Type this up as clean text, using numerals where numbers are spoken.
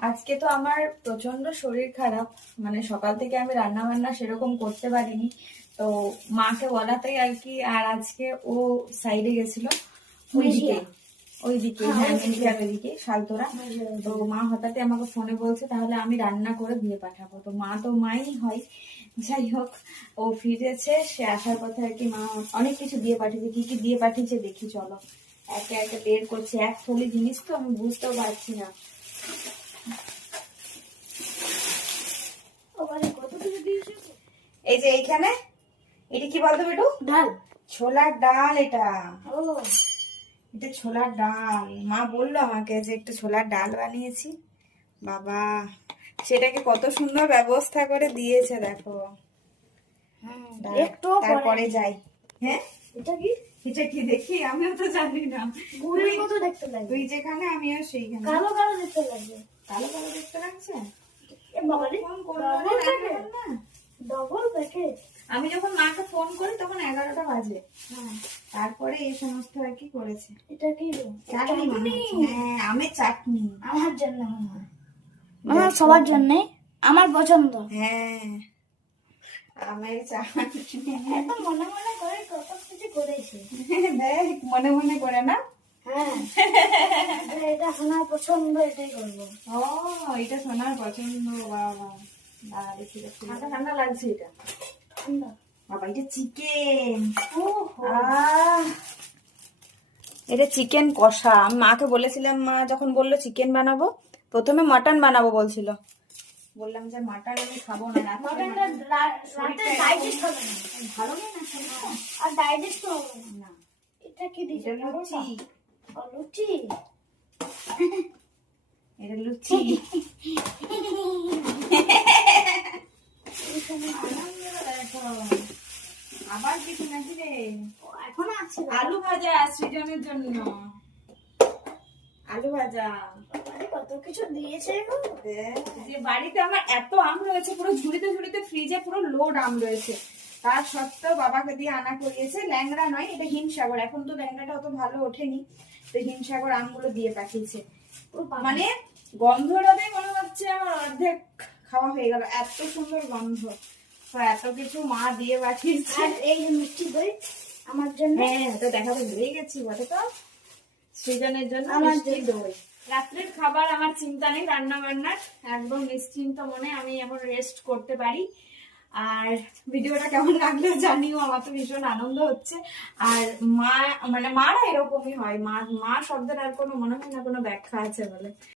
আজকে তো আমার প্রচন্ড শরীর খারাপ, মানে সকাল থেকে আমি রান্না বান্না সেরকম করতে পারিনি। তো মাকে বলাতেই আর কি, আর আজকে ও সাইডে গেছিল ওইদিকে, হ্যাঁ মেডিকেল ওইদিকে শালতোরা। তো মা হঠাৎই আমাকে ফোনে বলছে তাহলে আমি রান্না করে দিয়ে পাঠাবো। তো মা তো মাই হয়, যাই হোক ও ফিরেছে, সে আসার কথা আর কি। মা অনেক কিছু দিয়ে পাঠিয়েছে, কি কি দিয়ে পাঠিয়েছে দেখি চলো। একে একে বের করছে, এক থলি জিনিস তো আমি বুঝতেও পারছি না। এই যে এইখানে, এটা কি বলতো বেটু? ডাল, ছোলার ডাল। এটা ও এটা ছোলার ডাল। মা বললো আমাকে যে একটু ছোলার ডাল বানিয়েছি। বাবা, সেটাকে কত সুন্দর ব্যবস্থা করে দিয়েছে দেখো। একটু তারপরে যাই। হ্যাঁ, এটা কি? এটা কি দেখি, আমিও তো জানি না। গুড়ের মতো দেখতে লাগে, তুই যেখানে আমিও সেইখানে। কালো কালো দেখতে লাগে। কালো কালো দেখতে লাগছে। এ বাবা রে, ফোন করলো ডবল না, প্যাকেট, না। Double packet. আমি যখন মাকে ফোন করি তখন 11টা বাজে। হ্যাঁ, তারপরে এই সমস্ত আর কি করেছে। এটা কি? চাটনি মনে হচ্ছে। হ্যাঁ, আমের চাটনি। আমার জন্য মনে হয়, আমার সবার জন্য, আমার পছন্দ। হ্যাঁ, আমের চাটনি। এত মনে মনে করে কত কিছু করেছে। দেখ, মনে মনে করে না। হ্যাঁ, এটা শোনার পছন্দ, এটাই করবো। ও, এটা সোনার পছন্দ। বাবা, দাঁড়া দেখি দেখি। ঠান্ডা ঠান্ডা লাগছে এটা। ঠান্ডা। বাবা, এটা চিকেন। ওহো, এটা চিকেন কষা। আমি মাকে বলেছিলাম, মা যখন বললো চিকেন বানাবো, প্রথমে মাটন বানাবো বলছিল। বললাম যে মাটন আমি খাবো না, মটনটা রাতে ডাইজেস্ট হবে না, ভালো নেই না শরীরটা। আর ডাইজেস্ট হবে না। না, এটা কি দিছে? এটা লুচি। ও, লুচি। এটা লুচি। আবার কিছু নাকি রে? এখন আছে আলু ভাজা সৃজনের জন্য। আলু ভাজা। কত কিছু দিয়েছে গো। যে বাড়িতে আমার এত আম রয়েছে, পুরো ঝুড়িতে ঝুড়িতে ফ্রিজে পুরো লোড আম রয়েছে, তার সত্ত্বেও বাবাকে দিয়ে আনা করিয়েছে। ল্যাংড়া নয়, এটা হিমসাগর। এখন তো ল্যাংড়াটা অত ভালো ওঠেনি, তো হিমসাগর আমগুলো দিয়ে পাঠিয়েছে। মানে গন্ধটাতেই মনে হচ্ছে আমার অর্ধেক খাওয়া হয়ে গেল, এত সুন্দর গন্ধ। তো এত কিছু মা দিয়ে পাঠিয়েছে। আর এই যে মিষ্টি দই আমার জন্য। হ্যাঁ, তো দেখাতে ভুলেই গেছি বলে তো, সৃজনের জন্য আমার মিষ্টি দই। রাত্রের খাবার আমার চিন্তা নেই, রান্না বান্নার একদম নিশ্চিন্ত মনে আমি এখন রেস্ট করতে পারি। আর ভিডিওটা কেমন লাগলো জানিও, আমার তো ভীষণ আনন্দ হচ্ছে। আর মা, মানে মারা এরকমই হয়, মা মা শব্দের আর কোনো মনে হয় না কোনো ব্যাখ্যা আছে বলে।